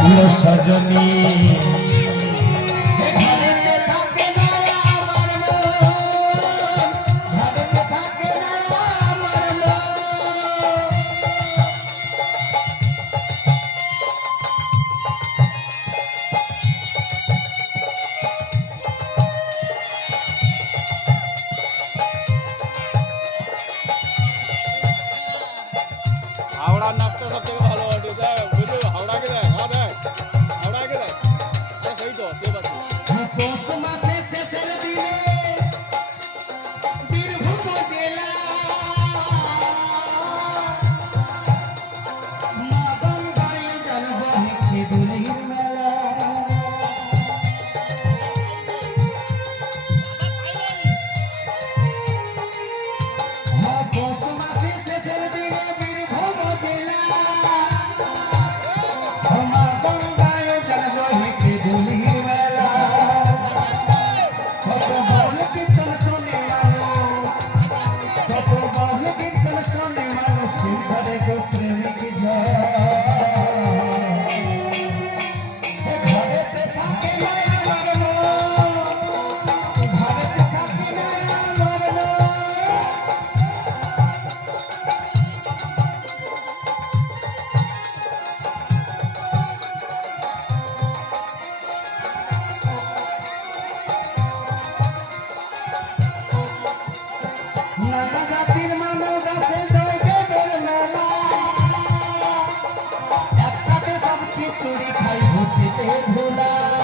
সজনী হাওড়ার নাচটা সব থেকে ভালো হয় দেখ বুঝলি হাওড়াকে দেখ হ্যাঁ দেখ হাওড়াকে দেখ সেই তো সে বাকি নানা জাতির মানুষ আছে জয়দেবের মেলা একসাথে সব খিচুড়ি খাই ভুষিতে ভোলা